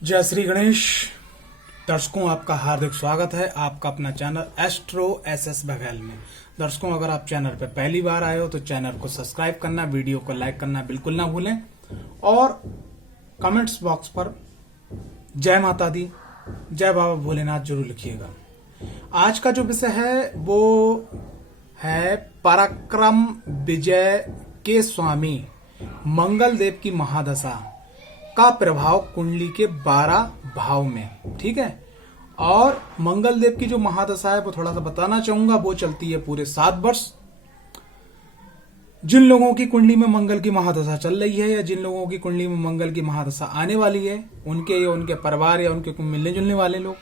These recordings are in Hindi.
जय श्री गणेश। दर्शकों, आपका हार्दिक स्वागत है आपका अपना चैनल एस्ट्रो एसएस बघेल में। दर्शकों, अगर आप चैनल पर पहली बार आए हो तो चैनल को सब्सक्राइब करना, वीडियो को लाइक करना बिल्कुल ना भूलें और कमेंट्स बॉक्स पर जय माता दी, जय बाबा भोलेनाथ जरूर लिखिएगा। आज का जो विषय है वो है पराक्रम विजय के स्वामी मंगल देव की महादशा का प्रभाव कुंडली के 12 भाव में। ठीक है, और मंगल देव की जो महादशा है वो थोड़ा सा बताना चाहूंगा। वो चलती है पूरे 7 वर्ष। जिन लोगों की कुंडली में मंगल की महादशा चल रही है या जिन लोगों की कुंडली में मंगल की महादशा आने वाली है, उनके या उनके परिवार या उनके मिलने जुलने वाले लोग,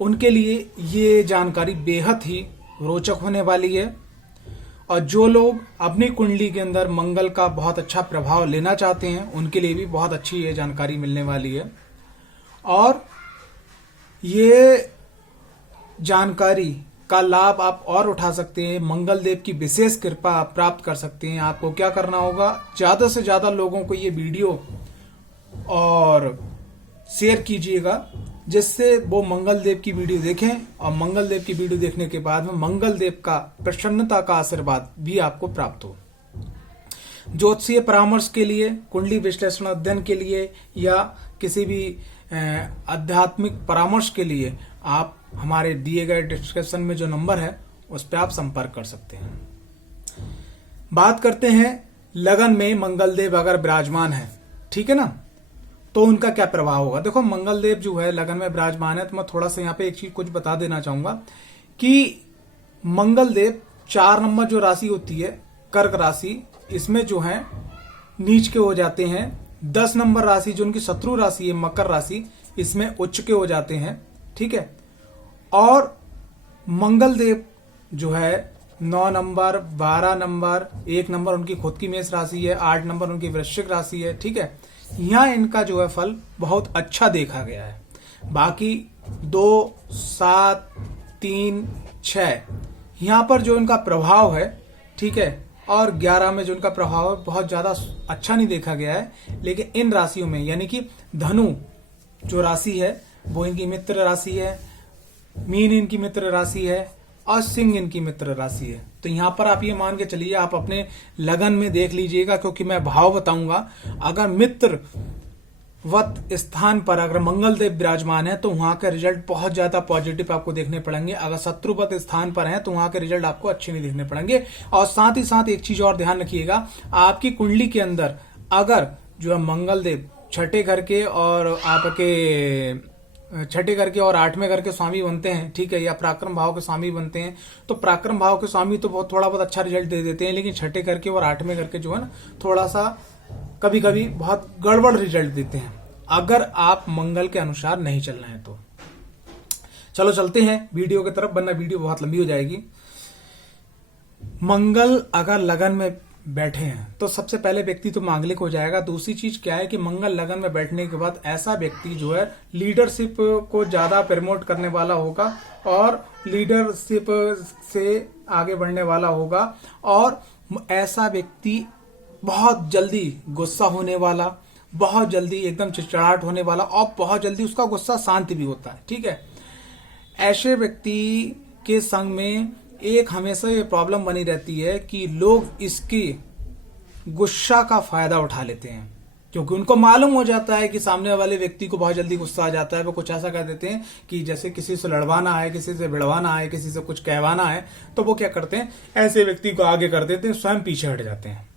उनके लिए ये जानकारी बेहद ही रोचक होने वाली है। और जो लोग अपनी कुंडली के अंदर मंगल का बहुत अच्छा प्रभाव लेना चाहते हैं, उनके लिए भी बहुत अच्छी ये जानकारी मिलने वाली है। और ये जानकारी का लाभ आप और उठा सकते हैं। मंगल देव की विशेष कृपा आप प्राप्त कर सकते हैं। आपको क्या करना होगा, ज्यादा से ज्यादा लोगों को ये वीडियो और शेयर कीजिएगा, जिससे वो मंगल देव की वीडियो देखें और मंगल देव की वीडियो देखने के बाद में मंगल देव का प्रसन्नता का आशीर्वाद भी आपको प्राप्त हो। ज्योतिषीय परामर्श के लिए, कुंडली विश्लेषण अध्ययन के लिए या किसी भी आध्यात्मिक परामर्श के लिए आप हमारे दिए गए डिस्क्रिप्शन में जो नंबर है उस पर आप संपर्क कर सकते हैं। बात करते हैं लगन में मंगल देव अगर विराजमान है, ठीक है ना, तो उनका क्या प्रभाव होगा। देखो, मंगल देव जो है लगन में विराजमान है, तो मैं थोड़ा सा यहाँ पे एक चीज कुछ बता देना चाहूंगा कि मंगल देव 4 नंबर जो राशि होती है कर्क राशि, इसमें जो है नीच के हो जाते हैं। 10 नंबर राशि जो उनकी शत्रु राशि है मकर राशि, इसमें उच्च के हो जाते हैं। ठीक है, और मंगल देव जो है 9 नंबर, 12 नंबर, 1 नंबर उनकी खुद की मेष राशि है, 8 नंबर उनकी वृश्चिक राशि है। ठीक है, यहाँ इनका जो है फल बहुत अच्छा देखा गया है। बाकी 2, 7, 3, 6 यहाँ पर जो इनका प्रभाव है, ठीक है, और 11 में जो इनका प्रभाव है बहुत ज्यादा अच्छा नहीं देखा गया है। लेकिन इन राशियों में यानी कि धनु जो राशि है वो इनकी मित्र राशि है, मीन इनकी मित्र राशि है और सिंह इनकी मित्र राशि है। तो यहां पर आप ये मान के चलिए, आप अपने लगन में देख लीजिएगा, क्योंकि मैं भाव बताऊंगा। अगर मित्र वत स्थान पर अगर मंगल देव विराजमान है तो वहां के रिजल्ट बहुत ज्यादा पॉजिटिव आपको देखने पड़ेंगे। अगर शत्रुवत स्थान पर है तो वहां के रिजल्ट आपको अच्छे नहीं देखने पड़ेंगे। और साथ ही साथ एक चीज और ध्यान रखिएगा, आपकी कुंडली के अंदर अगर जो है मंगल देव छठे घर के और आपके छठे घर के और 8वें घर के स्वामी बनते हैं, ठीक है, या पराक्रम भाव के स्वामी बनते हैं, तो पराक्रम भाव के स्वामी तो बहुत थोड़ा बहुत अच्छा रिजल्ट दे देते हैं। लेकिन छठे घर के और 8वें घर के जो है ना, थोड़ा सा कभी कभी बहुत गड़बड़ रिजल्ट देते हैं, अगर आप मंगल के अनुसार नहीं चल रहे हैं तो। चलो चलते हैं वीडियो की तरफ, वरना वीडियो बहुत लंबी हो जाएगी। मंगल अगर लगन में बैठे हैं तो सबसे पहले व्यक्ति तो मांगलिक हो जाएगा। दूसरी चीज क्या है कि मंगल लगन में बैठने के बाद ऐसा व्यक्ति जो है लीडरशिप को ज्यादा प्रमोट करने वाला होगा और लीडरशिप से आगे बढ़ने वाला होगा। और ऐसा व्यक्ति बहुत जल्दी गुस्सा होने वाला, बहुत जल्दी एकदम चिड़चिड़ाहट होने वाला और बहुत जल्दी उसका गुस्सा शांत भी होता है। ठीक है, ऐसे व्यक्ति के संग में एक हमेशा ये प्रॉब्लम बनी रहती है कि लोग इसकी गुस्सा का फायदा उठा लेते हैं, क्योंकि उनको मालूम हो जाता है कि सामने वाले व्यक्ति को बहुत जल्दी गुस्सा आ जाता है। वो कुछ ऐसा कह देते हैं कि जैसे किसी से लड़वाना है, किसी से भिड़वाना है, किसी से कुछ कहवाना है, तो वो क्या करते हैं, ऐसे व्यक्ति को आगे कर देते हैं, स्वयं पीछे हट जाते हैं।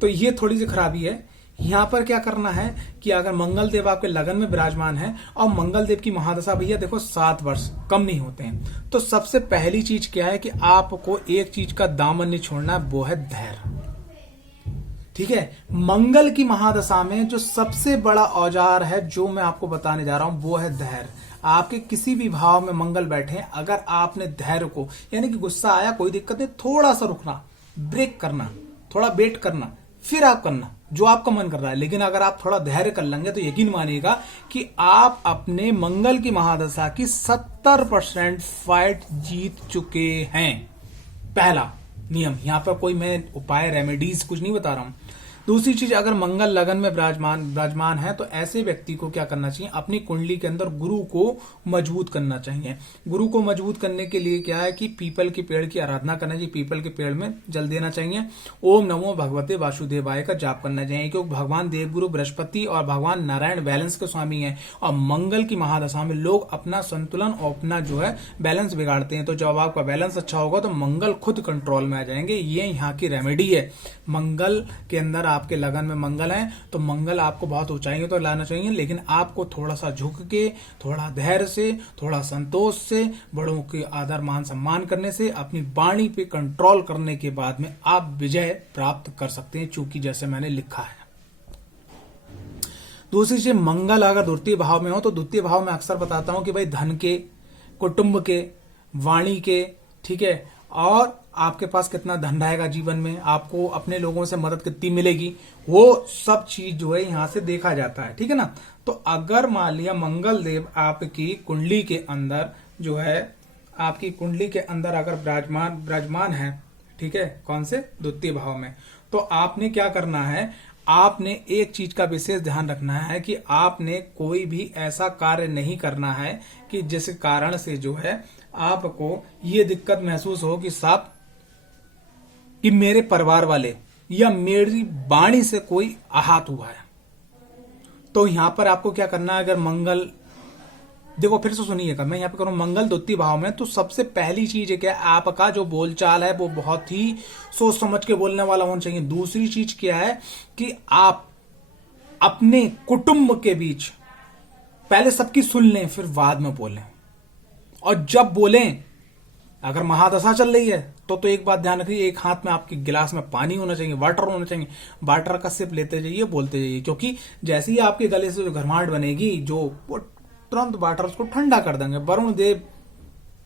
तो ये थोड़ी सी खराबी है। यहां पर क्या करना है कि अगर मंगल देव आपके लगन में विराजमान है और मंगल देव की महादशा भैया देखो 7 वर्ष कम नहीं होते हैं, तो सबसे पहली चीज क्या है कि आपको एक चीज का दामन नहीं छोड़ना है, वो है धैर्य। ठीक है, मंगल की महादशा में जो सबसे बड़ा औजार है जो मैं आपको बताने जा रहा हूं वो है धैर्य। आपके किसी भी भाव में मंगल बैठे, अगर आपने धैर्य को, यानी कि गुस्सा आया कोई दिक्कत नहीं, थोड़ा सा रुकना, ब्रेक करना, थोड़ा वेट करना, फिर आप करना जो आपका मन कर रहा है। लेकिन अगर आप थोड़ा धैर्य कर लेंगे तो यकीन मानिएगा कि आप अपने मंगल की महादशा की 70% फाइट जीत चुके हैं। पहला नियम, यहां पर कोई मैं उपाय रेमेडीज कुछ नहीं बता रहा हूं, दूसरी चीज, अगर मंगल लगन में विराजमान है तो ऐसे व्यक्ति को क्या करना चाहिए, अपनी कुंडली के अंदर गुरु को मजबूत करना चाहिए। गुरु को मजबूत करने के लिए क्या है कि पीपल के पेड़ की आराधना करना चाहिए, पीपल के पेड़ में जल देना चाहिए, ओम नमो भगवते वासुदेवाय का जाप करना चाहिए, क्योंकि भगवान देवगुरु बृहस्पति और भगवान नारायण बैलेंस के स्वामी हैं, और मंगल की महादशा में लोग अपना संतुलन और अपना जो है बैलेंस बिगाड़ते हैं। तो जब आपका बैलेंस अच्छा होगा तो मंगल खुद कंट्रोल में आ जाएंगे। ये यहाँ की रेमेडी है। मंगल के अंदर आपके लगन में मंगल है तो मंगल आपको बहुत ऊंचाइयों तो लाना चाहिए, लेकिन आपको थोड़ा सा झुक के, थोड़ा धैर्य से, थोड़ा संतोष से, बड़ों के आदर मान सम्मान करने से, अपनी वाणी पे कंट्रोल करने के बाद में आप विजय प्राप्त कर सकते हैं, चूंकि जैसे मैंने लिखा है। दूसरी चीज, मंगल अगर द्वितीय भाव में हो तो द्वितीय भाव में अक्सर बताता हूं कि भाई धन के, कुटुंब के, वाणी के, ठीक है, और आपके पास कितना धन रहेगा जीवन में, आपको अपने लोगों से मदद कितनी मिलेगी, वो सब चीज जो है यहां से देखा जाता है, ठीक है ना। तो अगर मान लिया मंगल देव आपकी कुंडली के अंदर जो है, आपकी कुंडली के अंदर अगर विराजमान है, ठीक है, कौन से, द्वितीय भाव में, तो आपने क्या करना है, आपने एक चीज का विशेष ध्यान रखना है कि आपने कोई भी ऐसा कार्य नहीं करना है कि जिस कारण से जो है आपको ये दिक्कत महसूस हो कि साहब कि मेरे परिवार वाले या मेरी वाणी से कोई आहत हुआ है। तो यहां पर आपको क्या करना है, अगर मंगल, देखो फिर से सुनिएगा, मैं यहाँ पे करूँ मंगल द्वितीय भाव में, तो सबसे पहली चीज है क्या, आपका जो बोलचाल है वो बहुत ही सोच समझ के बोलने वाला होना चाहिए। दूसरी चीज क्या है कि आप अपने कुटुंब के बीच पहले सबकी सुन लें, फिर बाद में बोलें, और जब बोलें, अगर महादशा चल रही है तो एक बात ध्यान रखिए, एक हाथ में आपके गिलास में पानी होना चाहिए, वाटर होना चाहिए, वाटर का सिप लेते जाइए, बोलते जाइए, क्योंकि जैसे ही आपके गले से जो घरमाहट बनेगी, जो वो तुरंत वाटर उसको ठंडा कर देंगे। वरुण देव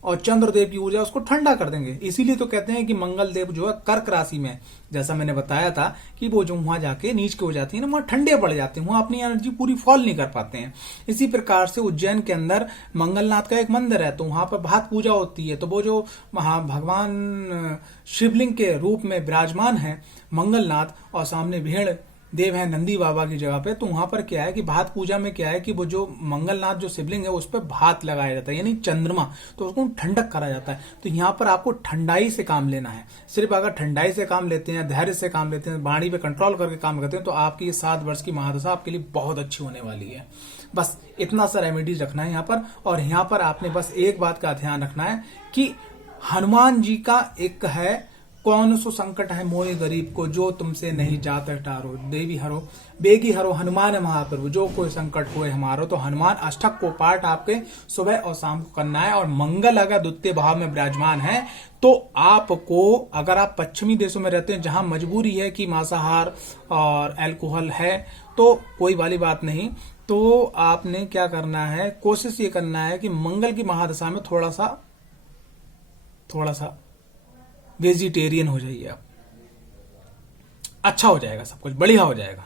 और चंद्र देव की ऊर्जा उसको ठंडा कर देंगे। इसीलिए तो कहते हैं कि मंगल देव जो है कर्क राशि में, जैसा मैंने बताया था कि वो जो वहां जाके नीच के हो जाती है ना, वहां ठंडे पड़ जाते हैं, वहां अपनी एनर्जी पूरी फॉल नहीं कर पाते हैं। इसी प्रकार से उज्जैन के अंदर मंगलनाथ का एक मंदिर है, तो वहां पर भात पूजा होती है, तो वो जो भगवान शिवलिंग के रूप में विराजमान है मंगलनाथ, और सामने भेड़ देव है नंदी बाबा की जगह पे, तो वहां पर क्या है कि भात पूजा में क्या है कि वो जो मंगलनाथ जो शिवलिंग है उस पर भात लगाया जाता है, यानी चंद्रमा, तो उसको ठंडक करा जाता है। तो यहाँ पर आपको ठंडाई से काम लेना है। सिर्फ अगर ठंडाई से काम लेते हैं, धैर्य से काम लेते हैं, वाणी पे कंट्रोल करके काम करते हैं, तो आपकी 7 वर्ष की महादशा आपके लिए बहुत अच्छी होने वाली है। बस इतना सा रेमेडीज रखना है यहाँ पर। और यहाँ पर आपने बस एक बात का ध्यान रखना है कि हनुमान जी का एक है, कौन सो संकट है मोए गरीब को, जो तुमसे नहीं जात टारो, देवी हरो बेगी हरो हनुमान महाप्रभु, जो कोई संकट हुए हमारो। तो हनुमान अष्टक को पाठ आपके सुबह और शाम को करना है। और मंगल अगर द्वितीय भाव में विराजमान है तो आपको, अगर आप पश्चिमी देशों में रहते हैं जहां मजबूरी है कि मांसाहार और अल्कोहल है, तो कोई वाली बात नहीं, तो आपने क्या करना है, कोशिश ये करना है कि मंगल की महादशा में थोड़ा सा वेजिटेरियन हो जाइए आप, अच्छा हो जाएगा, सब कुछ बढ़िया हो जाएगा।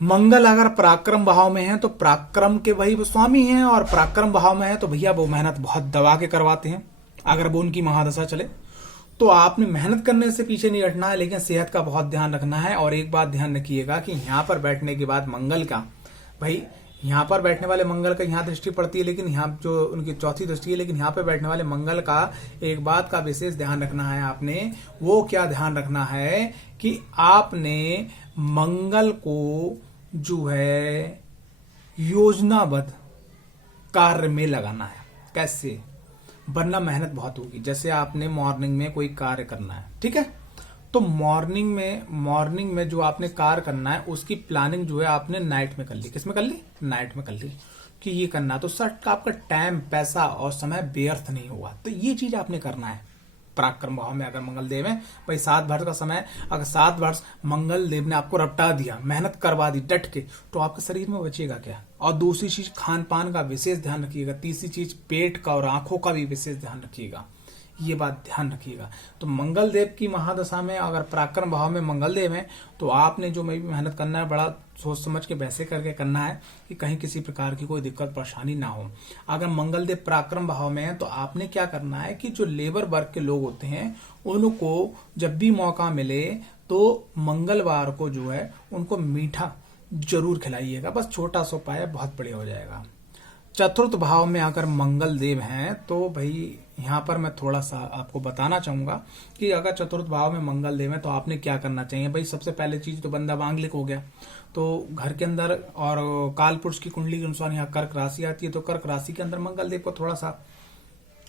मंगल अगर पराक्रम भाव में है तो पराक्रम के वही स्वामी हैं, और पराक्रम भाव में है तो भैया वो मेहनत बहुत दबा के करवाते हैं। अगर वो उनकी महादशा चले तो आपने मेहनत करने से पीछे नहीं हटना है, लेकिन सेहत का बहुत ध्यान रखना है। और एक बात ध्यान रखिएगा कि यहाँ पर बैठने के बाद मंगल का, भाई यहाँ पर बैठने वाले मंगल का यहाँ दृष्टि पड़ती है, लेकिन यहाँ जो उनकी चौथी दृष्टि है, लेकिन यहाँ पे बैठने वाले मंगल का एक बात का विशेष ध्यान रखना है आपने। वो क्या ध्यान रखना है कि आपने मंगल को जो है योजनाबद्ध कार्य में लगाना है। कैसे, वरना मेहनत बहुत होगी। जैसे आपने मॉर्निंग में कोई कार्य करना है, ठीक है, तो मॉर्निंग में जो आपने कार्य करना है उसकी प्लानिंग जो है आपने नाइट में कर ली। किस में कर ली? नाइट में कर ली कि ये करना, तो सर आपका टाइम, पैसा और समय व्यर्थ नहीं हुआ। तो ये चीज आपने करना है। पराक्रम भाव में अगर मंगल देव है, भाई 7 वर्ष का समय, अगर 7 वर्ष मंगल देव ने आपको रपटा दिया, मेहनत करवा दी डट के, तो आपके शरीर में बचेगा क्या? और दूसरी चीज खान पान का विशेष ध्यान रखिएगा। तीसरी चीज पेट का और आंखों का भी विशेष ध्यान रखिएगा, ये बात ध्यान रखिएगा। तो मंगल देव की महादशा में अगर पराक्रम भाव में मंगल देव है तो आपने जो भी मेहनत करना है बड़ा सोच समझ के वैसे करके करना है कि कहीं किसी प्रकार की कोई दिक्कत परेशानी ना हो। अगर मंगल देव पराक्रम भाव में है तो आपने क्या करना है कि जो लेबर वर्ग के लोग होते हैं उनको जब भी मौका मिले तो मंगलवार को जो है उनको मीठा जरूर खिलाइएगा, बस छोटा सा उपाय है, बहुत बढ़िया हो जाएगा। चतुर्थ भाव में अगर मंगल देव हैं तो भाई यहाँ पर मैं थोड़ा सा आपको बताना चाहूंगा कि अगर चतुर्थ भाव में मंगल देव है तो आपने क्या करना चाहिए। भाई सबसे पहले चीज तो बंदा मांगलिक हो गया, तो घर के अंदर और काल पुरुष की कुंडली के अनुसार यहाँ कर्क राशि आती है, तो कर्क राशि के अंदर मंगल देव को थोड़ा सा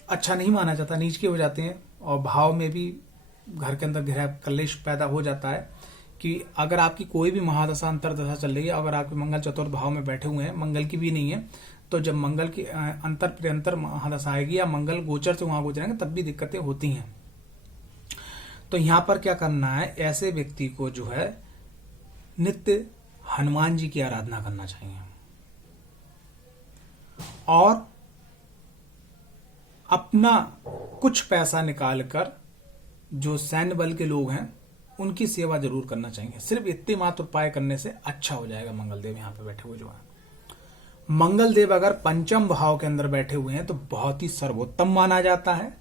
अच्छा नहीं माना जाता, नीच के हो जाते हैं, और भाव में भी घर के अंदर गृह कलेश पैदा हो जाता है कि अगर आपकी कोई भी महादशा अंतरदशा चल रही है, अगर आपके मंगल चतुर्थ भाव में बैठे हुए हैं, मंगल की भी नहीं है, तो जब मंगल की अंतर प्रंतर महादशा आएगी या मंगल गोचर से वहां गुजरेंगे तब भी दिक्कतें होती हैं। तो यहां पर क्या करना है, ऐसे व्यक्ति को जो है नित्य हनुमान जी की आराधना करना चाहिए और अपना कुछ पैसा निकालकर जो सैन्य बल के लोग हैं उनकी सेवा जरूर करना चाहिए। सिर्फ इतने मात्र उपाय करने से अच्छा हो जाएगा। मंगल देव यहाँ पे बैठे हुए जो हैं, मंगल देव अगर पंचम भाव के अंदर बैठे हुए हैं तो बहुत ही सर्वोत्तम माना जाता है,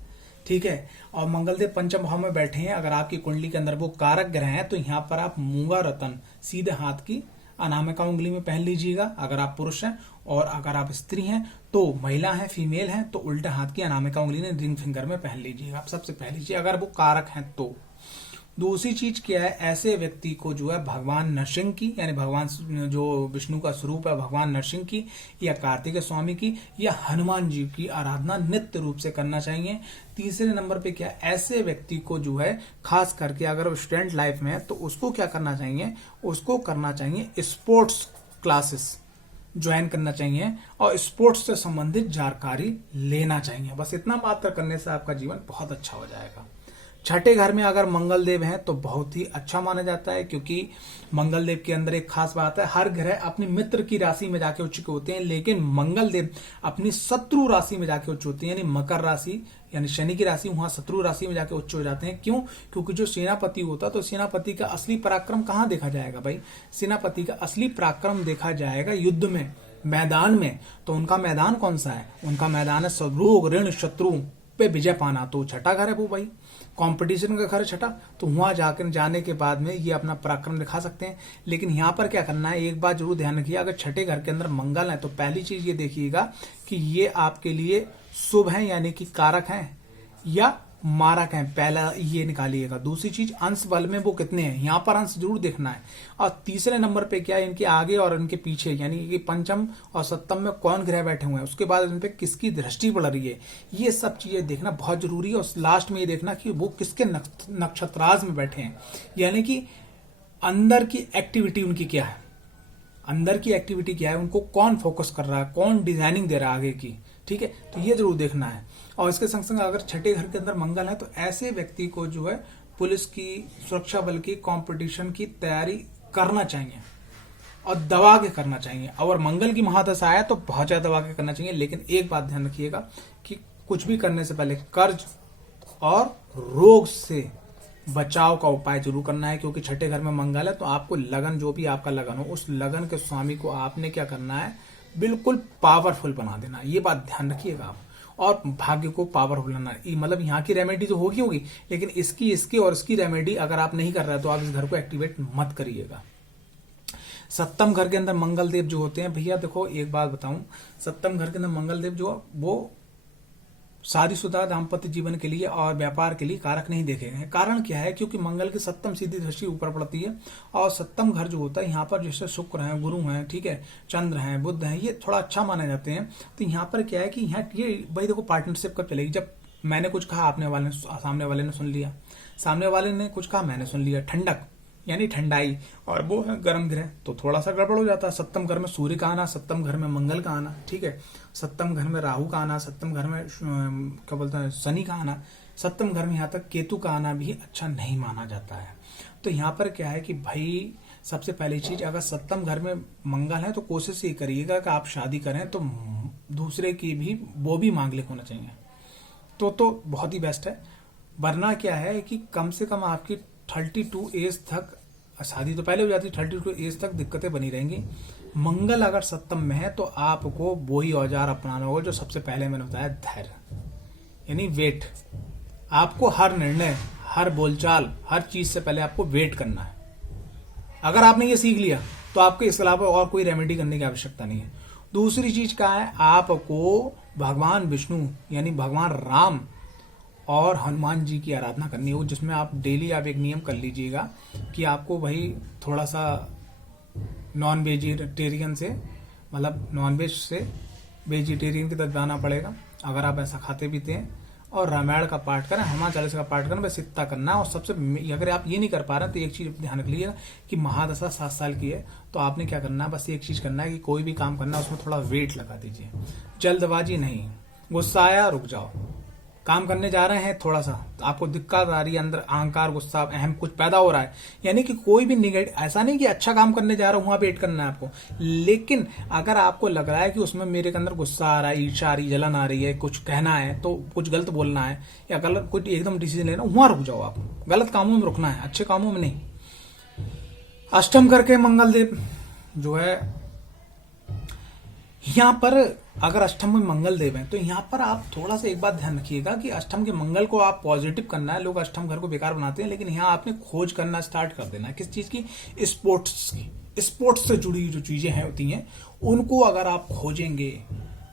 ठीक है। और मंगल देव पंचम भाव में बैठे हैं, अगर आपकी कुंडली के अंदर वो कारक ग्रह हैं तो यहाँ पर आप मूंगा रतन सीधे हाथ की अनामिका उंगली में पहन लीजिएगा अगर आप पुरुष हैं, और अगर आप स्त्री हैं तो महिला है फीमेल है तो उल्टे हाथ की अनामिका उंगली ने रिंग फिंगर में पहन लीजिएगा आप सबसे पहली चीज, अगर वो कारक हैं तो। दूसरी चीज क्या है, ऐसे व्यक्ति को जो है भगवान नरसिंह की, यानी भगवान जो विष्णु का स्वरूप है भगवान नरसिंह की या कार्तिक स्वामी की या हनुमान जी की आराधना नित्य रूप से करना चाहिए। तीसरे नंबर पे क्या, ऐसे व्यक्ति को जो है खास करके अगर वो स्टूडेंट लाइफ में है तो उसको क्या करना चाहिए, उसको करना चाहिए स्पोर्ट्स क्लासेस ज्वाइन करना चाहिए और स्पोर्ट्स से संबंधित जानकारी लेना चाहिए। बस इतना मात्र करने से आपका जीवन बहुत अच्छा हो जाएगा। छठे घर में अगर मंगल देव हैं तो बहुत ही अच्छा माना जाता है, क्योंकि मंगल देव के अंदर एक खास बात है, हर ग्रह अपनी मित्र की राशि में जाके उच्च होते हैं, लेकिन मंगल देव अपनी शत्रु राशि में जाके उच्च होते हैं, यानी मकर राशि यानी शनि की राशि, वहां शत्रु राशि में जाके उच्च हो जाते हैं। क्यों? क्योंकि जो सेनापति होता है तो सेनापति का असली पराक्रम कहाँ देखा जाएगा भाई, सेनापति का असली पराक्रम देखा जाएगा युद्ध में, मैदान में। तो उनका मैदान कौन सा है, उनका मैदान है रोग ऋण शत्रु पे विजय पाना। तो छठा घर है वो भाई, कंपटीशन का घर है छठा, तो वहां जाकर जाने के बाद में ये अपना पराक्रम दिखा सकते हैं। लेकिन यहाँ पर क्या करना है, एक बात जरूर ध्यान रखिए, अगर छठे घर के अंदर मंगल है तो पहली चीज ये देखिएगा कि ये आपके लिए शुभ है यानी कि कारक हैं या मारक हैं, पहला ये निकालिएगा। दूसरी चीज अंश बल में वो कितने हैं, यहाँ पर अंश जरूर देखना है। और तीसरे नंबर पे क्या है, इनके आगे और इनके पीछे यानी कि पंचम और सप्तम में कौन ग्रह बैठे हुए हैं, उसके बाद इन पे किसकी दृष्टि पड़ रही है, ये सब चीजें देखना बहुत जरूरी है। और लास्ट में ये देखना कि वो किसके नक्षत्राज में बैठे हैं, यानी कि अंदर की एक्टिविटी उनकी क्या है, अंदर की एक्टिविटी क्या है, उनको कौन फोकस कर रहा है, कौन डिजाइनिंग दे रहा है आगे की, ठीक है। तो ये जरूर देखना है। और इसके संग संग अगर छठे घर के अंदर मंगल है तो ऐसे व्यक्ति को जो है पुलिस की, सुरक्षा बल की, कंपटीशन की तैयारी करना चाहिए और दबा के करना चाहिए। और मंगल की महादशा आया तो बहुत ज्यादा दबा के करना चाहिए। लेकिन एक बात ध्यान रखिएगा कि कुछ भी करने से पहले कर्ज और रोग से बचाव का उपाय जरूर करना है, क्योंकि छठे घर में मंगल है। तो आपको लगन, जो भी आपका लगन हो, उस लगन के स्वामी को आपने क्या करना है, बिल्कुल पावरफुल बना देना। ये बात ध्यान रखिएगा आप। और भाग्य को पावरफुल बनाना, मतलब यहाँ की रेमेडी तो होगी, लेकिन इसकी और इसकी रेमेडी अगर आप नहीं कर रहे तो आप इस घर को एक्टिवेट मत करिएगा। सप्तम घर के अंदर मंगल देव जो होते हैं भैया, देखो एक बात बताऊं, सप्तम घर के अंदर मंगल देव जो वो शादीशुदा दाम्पत्य जीवन के लिए और व्यापार के लिए कारक नहीं देखे गए। कारण क्या है, क्योंकि मंगल की सप्तम सीधी दृष्टि ऊपर पड़ती है और सप्तम घर जो होता है यहाँ पर जैसे शुक्र हैं, गुरु हैं, ठीक है, चंद्र हैं, बुध हैं, ये थोड़ा अच्छा माने जाते हैं। तो यहाँ पर क्या है कि यहाँ ये भाई देखो पार्टनरशिप कब चलेगी, जब मैंने कुछ कहा सामने वाले ने सुन लिया, सामने वाले ने कुछ कहा मैंने सुन लिया। ठंडक यानी ठंडाई, और वो है गर्म ग्रह, तो थोड़ा सा गड़बड़ हो जाता है। सप्तम घर में सूर्य का आना, सप्तम घर में मंगल का आना, ठीक है, सप्तम घर में राहु का आना, सप्तम घर में क्या बोलते हैं शनि का आना, सप्तम घर में यहाँ तक केतु का आना भी अच्छा नहीं माना जाता है। तो यहाँ पर क्या है कि भाई सबसे पहली चीज, अगर सप्तम घर में मंगल है तो कोशिश ये करिएगा कि आप शादी करें तो दूसरे की भी वो भी मांगलिक होना चाहिए, तो बहुत ही बेस्ट है। वरना क्या है कि कम से कम आपकी 32 एज तक, शादी तो पहले हो जाती, 32 एज तक दिक्कतें बनी रहेंगी। मंगल अगर सप्तम में है तो आपको वही औजार अपनाना होगा जो सबसे पहले मैंने बताया, धैर्य यानी वेट। आपको हर निर्णय, हर बोलचाल, हर चीज से पहले आपको वेट करना है। अगर आपने ये सीख लिया तो आपको इसके अलावा और कोई रेमेडी करने की आवश्यकता नहीं है। दूसरी चीज क्या है, आपको भगवान विष्णु यानी भगवान राम और हनुमान जी की आराधना करनी हो, जिसमें आप डेली आप एक नियम कर लीजिएगा कि आपको भाई थोड़ा सा नॉन वेजिटेरियन से, मतलब नॉन वेज से वेजिटेरियन की तरफ जाना पड़ेगा अगर आप ऐसा खाते पीते हैं। और रामायण का पाठ करें, हनुमान चालीसा का पाठ करें, बस इतना करना है। और सबसे अगर आप ये नहीं कर पा रहे तो एक चीज ध्यान रख लीजिएगा कि महादशा 7 साल की है, तो आपने क्या करना है, बस एक चीज करना है कि कोई भी काम करना है उसमें थोड़ा वेट लगा दीजिए, जल्दबाजी नहीं। गुस्सा आया रुक जाओ, काम करने जा रहे हैं, थोड़ा सा आपको दिक्कत आ रही है, अंदर अहंकार गुस्सा अहम कुछ पैदा हो रहा है, यानी कि कोई भी निगेटिव, ऐसा नहीं कि अच्छा काम करने जा रहा हूं वहां वेट करना है आपको, लेकिन अगर आपको लग रहा है कि उसमें मेरे के अंदर गुस्सा आ रहा है, ईर्ष्या आ रही, जलन आ रही है, कुछ कहना है तो कुछ गलत बोलना है या गलत कुछ एकदम डिसीजन लेना, वहां रुक जाओ। आप गलत कामों में रुकना है, अच्छे कामों में नहीं। अष्टम करके मंगलदेव जो है यहाँ पर, अगर अष्टम में मंगल देव है तो यहाँ पर आप थोड़ा सा एक बात ध्यान रखिएगा कि अष्टम के मंगल को आप पॉजिटिव करना है। लोग अष्टम घर को बेकार बनाते हैं, लेकिन यहाँ आपने खोज करना स्टार्ट कर देना है। किस चीज की? स्पोर्ट्स की। स्पोर्ट्स से जुड़ी जो चीजें हैं होती हैं उनको अगर आप खोजेंगे,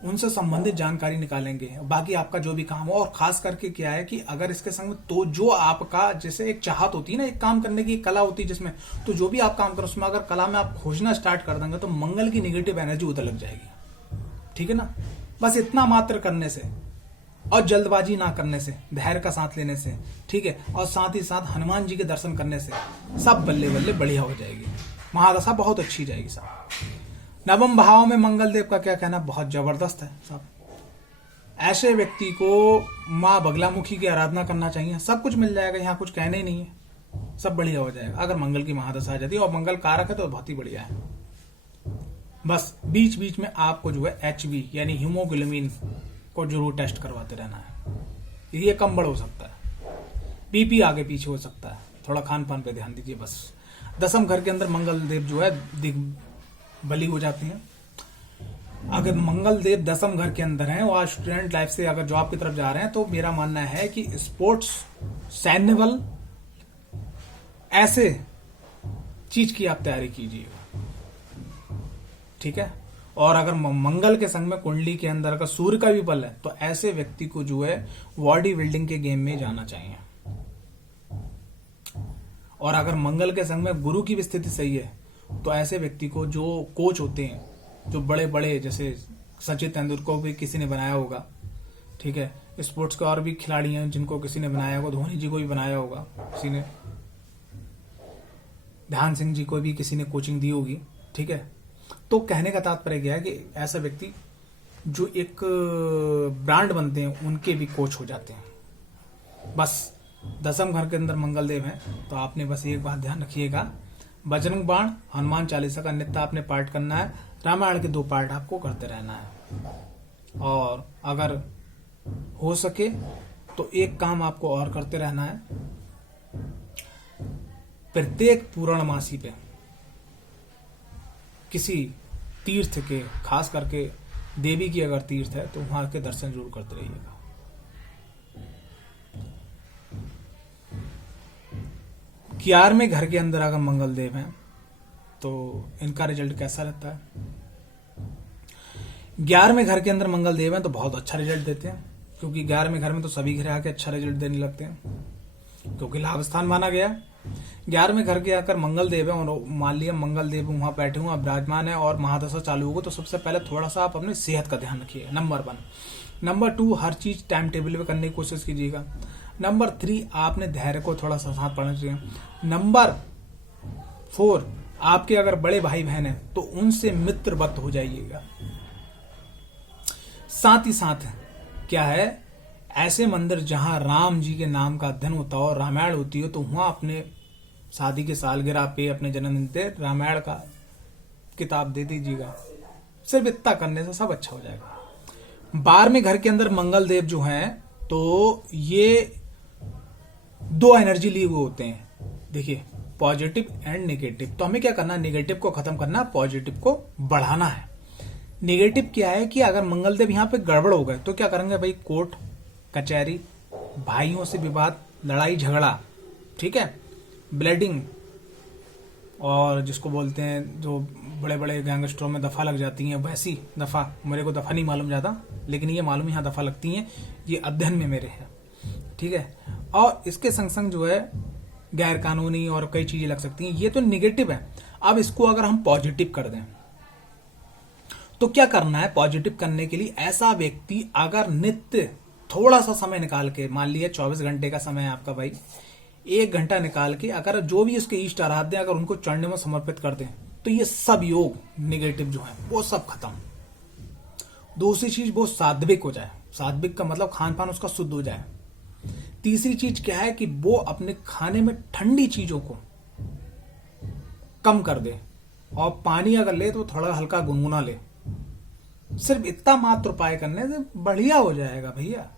उनसे संबंधित जानकारी निकालेंगे, बाकी आपका जो भी काम हो। और खास करके क्या है कि अगर इसके संग तो जो आपका जैसे एक चाहत होती है ना, एक काम करने की कला होती है जिसमें, तो जो भी आप काम करो उसमें अगर कला में आप खोजना स्टार्ट कर देंगे तो मंगल की निगेटिव एनर्जी उधर लग जाएगी। ठीक है ना? बस इतना मात्र करने से और जल्दबाजी ना करने से, धैर्य का साथ लेने से, ठीक है, और साथ ही साथ हनुमान जी के दर्शन करने से सब बल्ले बल्ले बढ़िया हो जाएगी, महादशा बहुत अच्छी जाएगी साहब। नवम भाव में मंगल देव का क्या कहना, बहुत जबरदस्त है साहब। ऐसे व्यक्ति को माँ बगलामुखी की आराधना करना चाहिए, सब कुछ मिल जाएगा, यहाँ कुछ कहने ही नहीं है, सब बढ़िया हो जाएगा अगर मंगल की महादशा आ जाती है। और मंगल कारक है तो बहुत ही बढ़िया है। बस बीच बीच में आपको जो है HB यानी हीमोग्लोबिन को जरूर टेस्ट करवाते रहना है। ये कम बढ़ हो सकता है, BP आगे पीछे हो सकता है, थोड़ा खान पान पे ध्यान दीजिए बस। दसम घर के अंदर मंगल देव जो है बली हो जाते हैं। अगर मंगल देव दसम घर के अंदर हैं और स्टूडेंट लाइफ से अगर जॉब की तरफ जा रहे हैं तो मेरा मानना है कि स्पोर्ट्स, सैन्य बल, ऐसे चीज की आप तैयारी कीजिएगा। ठीक है? और अगर मंगल के संग में कुंडली के अंदर अगर सूर्य का भी बल है तो ऐसे व्यक्ति को जो है बॉडी बिल्डिंग के गेम में जाना चाहिए। और अगर मंगल के संग में गुरु की भी स्थिति सही है तो ऐसे व्यक्ति को, जो कोच होते हैं, जो बड़े बड़े, जैसे सचिन तेंदुलकर को भी किसी ने बनाया होगा, ठीक है, स्पोर्ट्स के और भी खिलाड़ी हैं जिनको किसी ने बनाया होगा, धोनी जी को भी बनाया होगा किसी ने, ध्यान सिंह जी को भी किसी ने कोचिंग दी होगी। ठीक है? तो कहने का तात्पर्य क्या है कि ऐसा व्यक्ति जो एक ब्रांड बनते हैं उनके भी कोच हो जाते हैं। बस दसम घर के अंदर मंगल देव है तो आपने बस एक बात ध्यान रखिएगा, बजरंग बाण, हनुमान चालीसा का नित्य आपने पाठ करना है, रामायण के 2 पाठ आपको करते रहना है। और अगर हो सके तो एक काम आपको और करते रहना है, प्रत्येक पूर्णमासी पे किसी तीर्थ के, खास करके देवी की अगर तीर्थ है तो वहां के दर्शन जरूर करते रहिएगा। 11वें घर के अंदर अगर मंगल देव हैं तो इनका रिजल्ट कैसा रहता है? 11वें घर के अंदर मंगल देव हैं तो बहुत अच्छा रिजल्ट देते हैं, क्योंकि 11वें घर में तो सभी ग्रह आके अच्छा रिजल्ट देने लगते हैं, क्योंकि लाभ स्थान माना गया। 11वें घर के आकर मंगल देव है और मान लिया मंगल देव वहां बैठे हुए विराजमान है और महादशा चालू होगा, तो सबसे पहले थोड़ा सा आप अपनी सेहत का ध्यान रखिए, नंबर 1। नंबर 2, हर चीज टाइम टेबल पे करने की कोशिश कीजिएगा। नंबर 3, आपने धैर्य को थोड़ा सा साथ पढ़ना चाहिए। नंबर 4, आपके अगर बड़े भाई बहन है तो उनसे मित्रवत हो जाइएगा। साथ ही साथ क्या है, ऐसे मंदिर जहां राम जी के नाम का अध्ययन होता हो, रामायण होती हो, तो वहां अपने शादी के सालगिरह पे, अपने जन्मदिन पे रामायण का किताब दे दीजिएगा। सिर्फ इतना करने से सब अच्छा हो जाएगा। 12वें घर के अंदर मंगल देव जो हैं तो ये 2 एनर्जी लिए हुए होते हैं, देखिए, पॉजिटिव एंड नेगेटिव। तो हमें क्या करना है, नेगेटिव को खत्म करना, पॉजिटिव को बढ़ाना है। नेगेटिव क्या है कि अगर मंगल देव यहाँ पे गड़बड़ हो गए तो क्या करेंगे भाई, कोर्ट कचहरी, भाइयों से विवाद, लड़ाई झगड़ा, ठीक है, ब्लीडिंग, और जिसको बोलते हैं जो बड़े बड़े गैंगस्टरों में दफा लग जाती हैं, वैसी दफा, मेरे को दफा नहीं मालूम ज़्यादा, लेकिन ये मालूम यहाँ दफा लगती हैं, ये अध्ययन में मेरे हैं, ठीक है। और इसके संग संग जो है गैर कानूनी और कई चीजें लग सकती हैं, ये तो निगेटिव है। अब इसको अगर हम पॉजिटिव कर दें तो क्या करना है? पॉजिटिव करने के लिए ऐसा व्यक्ति अगर नित्य थोड़ा सा समय निकाल के, मान लिया 24 घंटे का समय है आपका भाई, 1 घंटा निकाल के अगर जो भी उसके इष्ट आराध्य अगर उनको चढ़ने में समर्पित कर दें तो ये सब योग निगेटिव जो है वो सब खत्म। दूसरी चीज, वो सात्विक हो जाए। सात्विक का मतलब खान पान उसका शुद्ध हो जाए। तीसरी चीज क्या है कि वो अपने खाने में ठंडी चीजों को कम कर दे, और पानी अगर ले तो थोड़ा हल्का गुनगुना ले। सिर्फ इतना मात्र उपाय करने से बढ़िया हो जाएगा भैया।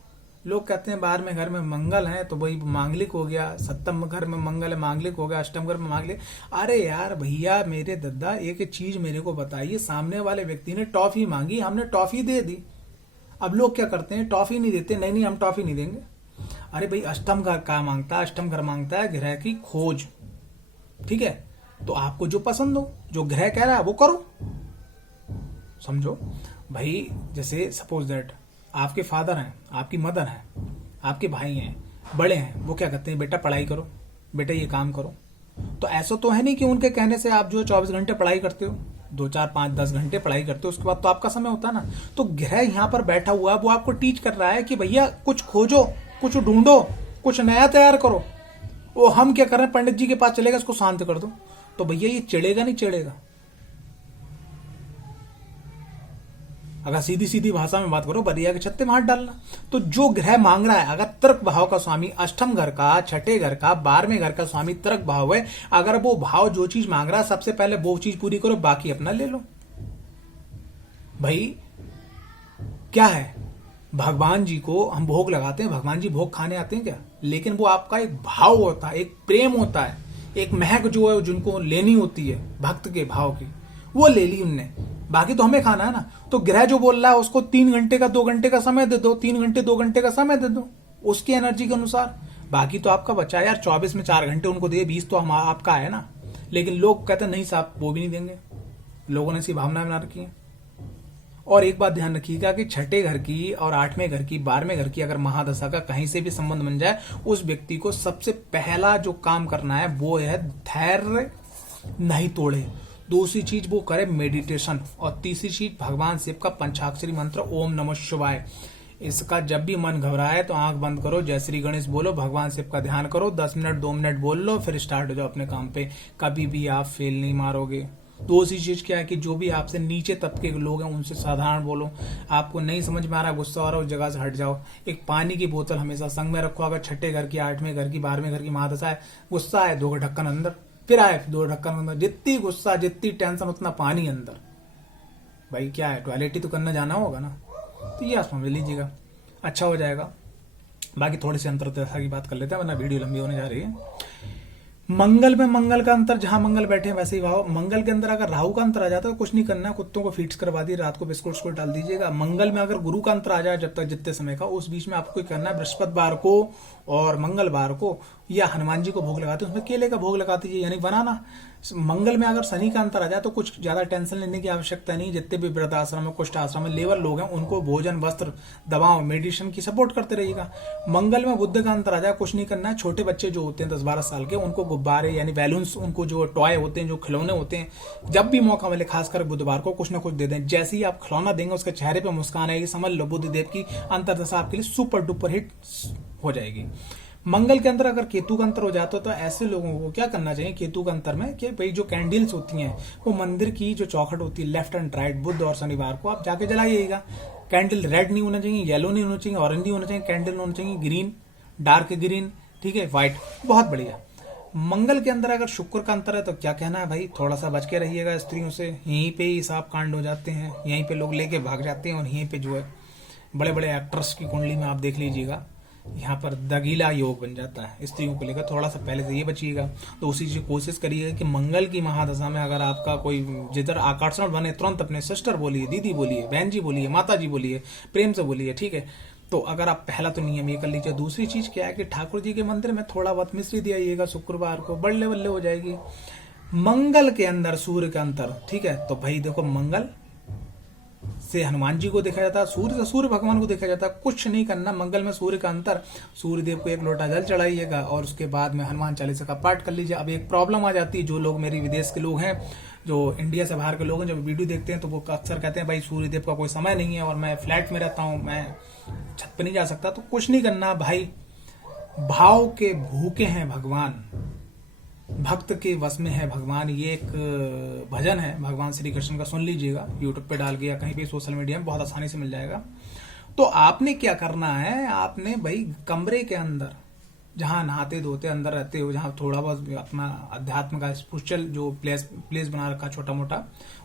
लोग कहते हैं बाहर में घर में मंगल है तो वही मांगलिक हो गया, सप्तम घर में मंगल है मांगलिक हो गया, अष्टम घर में मांगलिक। अरे यार भैया मेरे दद्दा, एक चीज मेरे को बताइए, सामने वाले व्यक्ति ने टॉफी मांगी, हमने टॉफी दे दी। अब लोग क्या करते हैं, टॉफी नहीं देते, नहीं नहीं हम टॉफी नहीं देंगे। अरे भाई अष्टम घर का मांगता है, अष्टम घर मांगता है ग्रह की खोज, ठीक है, तो आपको जो पसंद हो, जो ग्रह कह रहा है वो करो, समझो भाई। जैसे सपोज दैट आपके फादर हैं, आपकी मदर है, आपके भाई हैं, बड़े हैं, वो क्या कहते हैं, बेटा पढ़ाई करो, बेटा ये काम करो। तो ऐसा तो है नहीं कि उनके कहने से आप जो है 24 घंटे पढ़ाई करते हो, 2 4 5 10 घंटे पढ़ाई करते हो, उसके बाद तो आपका समय होता है ना। तो ग्रह यहाँ पर बैठा हुआ है, वो आपको टीच कर रहा है कि भैया कुछ खोजो, कुछ ढूंढो, कुछ नया तैयार करो। वो हम क्या कर रहे हैं, पंडित जी के पास चलेगा, इसको शांत कर दो, तो भैया ये चिढ़ेगा नहीं चिढ़ेगा। अगर सीधी सीधी भाषा में बात करो, बरिया के छत्ते में हाथ डालना। तो जो ग्रह मांग रहा है, अगर तर्क भाव का स्वामी अष्टम घर का, छठे घर का, 12वें घर का स्वामी तर्क भाव है, अगर वो भाव जो चीज मांग रहा है सबसे पहले वो चीज पूरी करो, बाकी अपना ले लो। भाई क्या है, भगवान जी को हम भोग लगाते हैं, भगवान जी भोग खाने आते हैं क्या? लेकिन वो आपका एक भाव होता है, एक प्रेम होता है, एक महक जो है जिनको लेनी होती है भक्त के भाव की, वो ले ली उनने, बाकी तो हमें खाना है ना। तो ग्रह जो बोल रहा है उसको 3 घंटे का 2 घंटे का समय दे दो, 3 घंटे 2 घंटे का समय दे दो उसकी एनर्जी के अनुसार, बाकी तो आपका बचा है यार। 24 में 4 घंटे उनको दिए, 20 तो हम आपका है ना। लेकिन लोग कहते हैं नहीं साहब वो भी नहीं देंगे, लोगों ने ऐसी भावना बना रखी है। और एक बात ध्यान रखिएगा कि छठे घर की और 8वें घर की, 12वें घर की अगर महादशा का कहीं से भी संबंध बन जाए, उस व्यक्ति को सबसे पहला जो काम करना है वो है धैर्य नहीं तोड़े। दूसरी चीज वो करे मेडिटेशन, और तीसरी चीज भगवान शिव का पंचाक्षरी मंत्र ओम नमः शिवाय, इसका जब भी मन घबराए तो आंख बंद करो, जय श्री गणेश बोलो, भगवान शिव का ध्यान करो, 10 मिनट 2 मिनट बोल लो, फिर स्टार्ट हो जाओ अपने काम पे। कभी भी आप फेल नहीं मारोगे। दूसरी चीज क्या है कि जो भी आपसे नीचे तबके के लोग हैं उनसे साधारण बोलो। आपको नहीं समझ में आ रहा, गुस्सा आ रहा, उस जगह से हट जाओ। एक पानी की बोतल हमेशा संग में रखो। अगर छठे घर की, 8वें घर की, 12वें घर की महादशा है, गुस्सा है 2 ढक्कन अंदर, फिर आए 2 ढक्कन अंदर, जितनी गुस्सा जितनी टेंशन उतना पानी अंदर। भाई क्या है, टॉयलेट ही तो करना जाना होगा ना। तो ये आप समझ लीजिएगा, अच्छा हो जाएगा। बाकी थोड़ी सी अंतरदशा की बात कर लेते हैं वरना वीडियो लंबी होने जा रही है। मंगल में मंगल का अंतर, जहां मंगल बैठे हैं वैसे ही भाव। मंगल के अंदर अगर राहु का अंतर आ जाता है तो कुछ नहीं करना, कुत्तों को फीड्स करवा दिए, रात को बिस्कुट को डाल दीजिएगा। मंगल में अगर गुरु का अंतर आ जाए जब तक जितने समय का, उस बीच में आपको करना है बृहस्पतिवार को और मंगलवार को या हनुमान जी को भोग लगाते हैं, उसमें केले का भोग लगा दीजिए, यानी बनाना। मंगल में अगर शनि का अंतर आ जाए तो कुछ ज्यादा टेंशन लेने की आवश्यकता नहीं। जितने भी वृद्ध आश्रम में, कुष्ठ आश्रम में लेबर लोग हैं उनको भोजन, वस्त्र, दवाओं, मेडिसिन की सपोर्ट करते रहिएगा। मंगल में बुध का अंतर आ जाए, कुछ नहीं करना है। छोटे बच्चे जो होते हैं 10-12 साल के, उनको गुब्बारे यानी बैलून्स, उनको जो टॉय होते हैं, जो खिलौने होते हैं, जब भी मौका मिले खासकर बुधवार को कुछ ना कुछ दे दें। जैसे ही आप खिलौना देंगे उसके चेहरे पर मुस्कान आएगी, समझ लो बुद्धदेव की अंतरदशा आपके लिए सुपर डुपर हिट हो जाएगी। मंगल के अंदर अगर केतु का अंतर हो जाता है तो ऐसे लोगों को क्या करना चाहिए केतु का अंतर में, कि भाई जो कैंडल्स होती हैं वो मंदिर की जो चौखट होती है लेफ्ट एंड राइट, बुध और शनिवार को आप जाके जलाइएगा। कैंडल रेड नहीं होना चाहिए, येलो नहीं होना चाहिए, ऑरेंज नहीं होना चाहिए, कैंडल होना चाहिए ग्रीन, डार्क ग्रीन, ठीक है, व्हाइट, बहुत बढ़िया। मंगल के अंदर अगर शुक्र का अंतर है तो क्या कहना है भाई, थोड़ा सा बच के रहिएगा स्त्रियों से। यहीं पे ही सांप कांड हो जाते हैं, यहीं पे लोग लेके भाग जाते हैं, और यहीं पे जो है बड़े बड़े एक्ट्रेस की कुंडली में आप देख लीजिएगा, यहाँ पर दगीला योग बन जाता है स्त्रियों को लेकर। थोड़ा सा पहले से ये बचिएगा। तो उसी चीज कोशिश करिएगा कि मंगल की महादशा में अगर आपका कोई जिधर आकर्षण बने, तुरंत अपने सिस्टर बोलिए, दीदी बोलिए, बहन जी बोलिए, माता जी बोलिए, प्रेम से बोलिए, ठीक है। तो अगर आप पहला तो नियम ये कर लीजिए। दूसरी चीज क्या है कि ठाकुर जी के मंदिर में थोड़ा बहुत मिश्री दे आइएगा शुक्रवार को, बल्ले बल्ले हो जाएगी। मंगल के अंदर सूर्य का अंतर, ठीक है, तो भाई देखो मंगल से हनुमान जी को देखा जाता है, सूर्य से सूर्य भगवान को देखा जाता है। कुछ नहीं करना, मंगल में सूर्य का अंतर, सूर्य देव को एक लोटा जल चढ़ाइएगा और उसके बाद में हनुमान चालीसा का पाठ कर लीजिए। अब एक प्रॉब्लम आ जाती है, जो लोग मेरी विदेश के लोग हैं, जो इंडिया से बाहर के लोग हैं, जब वीडियो देखते हैं तो वो अक्सर कहते हैं भाई सूर्य देव का कोई समय नहीं है और मैं फ्लैट में रहता हूँ, मैं छत पे नहीं जा सकता। तो कुछ नहीं करना भाई, भाव के भूखे हैं भगवान, भक्त के वश में है भगवान। ये एक भजन है भगवान श्री कृष्ण का, सुन लीजिएगा, यूट्यूब पे डाल के या कहीं भी सोशल मीडिया में बहुत आसानी से मिल जाएगा। तो आपने क्या करना है, आपने भाई कमरे के अंदर जहां नहाते धोते अंदर रहते हो, जहां थोड़ा बहुत अपना अध्यात्म का स्पिरिचुअल जो प्लेस बना रखा छोटा मोटा,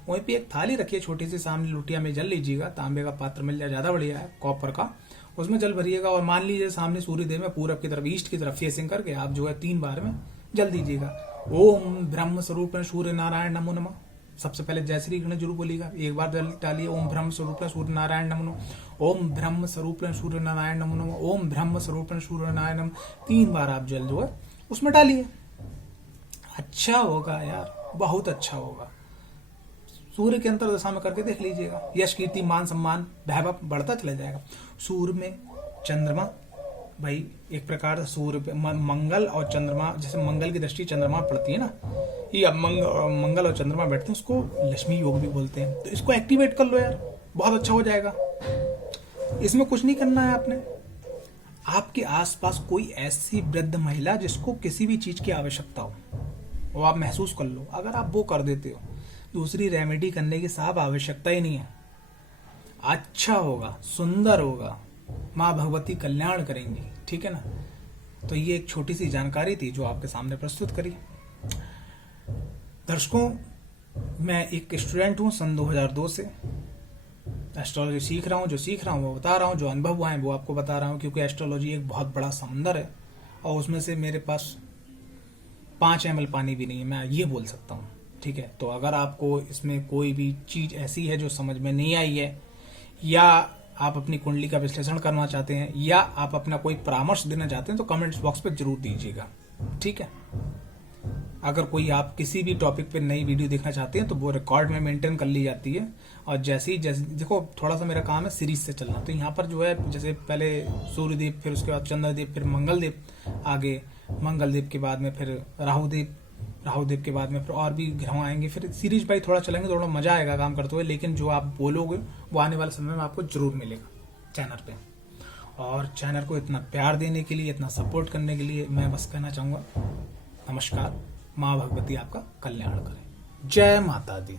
वहीं पे एक थाली रखिए छोटी सी, सामने लुटिया में जल लीजिएगा, तांबे का पात्र मिल जाए ज्यादा बढ़िया है, कॉपर का, उसमें जल भरिएगा और मान लीजिए सामने सूर्य देव में पूरब की तरफ, ईस्ट की तरफ फेसिंग करके आप जो है 3 बार में जल दीजिएगा। ओम ब्रह्म स्वरूप सूर्य नारायण नमो नमः, सबसे पहले जय श्री गणेश जरूर बोलिएगा, एक बार जल डालिए, ओम ब्रह्म स्वरूप सूर्य नारायण नमो नमः, ओम ब्रह्म स्वरूप सूर्य नारायण नमो नमः, ओम ब्रह्म स्वरूप सूर्य नारायण नमः, 3 बार आप जल जो है उसमें डालिए। अच्छा होगा यार, बहुत अच्छा होगा। सूर्य के अंतर दशा में करके देख लीजिएगा, यश कीर्ति मान सम्मान वैभव बढ़ता चला जाएगा। सूर्य में चंद्रमा, भाई एक प्रकार से सूर्य पे मंगल और चंद्रमा, जैसे मंगल की दृष्टि चंद्रमा पड़ती है ना, ये अब मंगल और चंद्रमा बैठते हैं, उसको लक्ष्मी योग भी बोलते हैं। तो इसको एक्टिवेट कर लो यार, बहुत अच्छा हो जाएगा। इसमें कुछ नहीं करना है आपने, आपके आसपास कोई ऐसी वृद्ध महिला जिसको किसी भी चीज की आवश्यकता हो, वो आप महसूस कर लो, अगर आप वो कर देते हो, दूसरी रेमेडी करने की साहब आवश्यकता ही नहीं है। अच्छा होगा, सुंदर होगा, माँ भगवती कल्याण करेंगी, ठीक है ना। तो ये एक छोटी सी जानकारी थी जो आपके सामने प्रस्तुत करी। दर्शकों, मैं एक स्टूडेंट हूँ सन 2002 से, एस्ट्रोलॉजी सीख रहा हूँ, जो सीख रहा हूँ वो बता रहा हूँ, जो अनुभव हुआ है वो आपको बता रहा हूँ, क्योंकि एस्ट्रोलॉजी एक बहुत बड़ा समंदर है और उसमें से मेरे पास 5 ml पानी भी नहीं है, मैं ये बोल सकता हूँ, ठीक है। तो अगर आपको इसमें कोई भी चीज ऐसी है जो समझ में नहीं आई है, या आप अपनी कुंडली का विश्लेषण करना चाहते हैं, या आप अपना कोई परामर्श देना चाहते हैं, तो कमेंट्स बॉक्स पे जरूर दीजिएगा, ठीक है। अगर कोई आप किसी भी टॉपिक पे नई वीडियो देखना चाहते हैं तो वो रिकॉर्ड में मेंटेन कर ली जाती है, और जैसे देखो थोड़ा सा मेरा काम है सीरीज से चलना, तो यहाँ पर जो है जैसे पहले सूर्यदेव, फिर उसके बाद चंद्रदेव, फिर मंगलदेव, आगे मंगलदेव के बाद में फिर राहुदेव के बाद में फिर और भी ग्रह आएंगे, फिर सीरीज भाई थोड़ा चलेंगे, थोड़ा मजा आएगा काम करते हुए। लेकिन जो आप बोलोगे वो आने वाले समय में आपको जरूर मिलेगा चैनल पे। और चैनल को इतना प्यार देने के लिए, इतना सपोर्ट करने के लिए मैं बस कहना चाहूंगा नमस्कार। माँ भगवती आपका कल्याण करे। जय माता दी।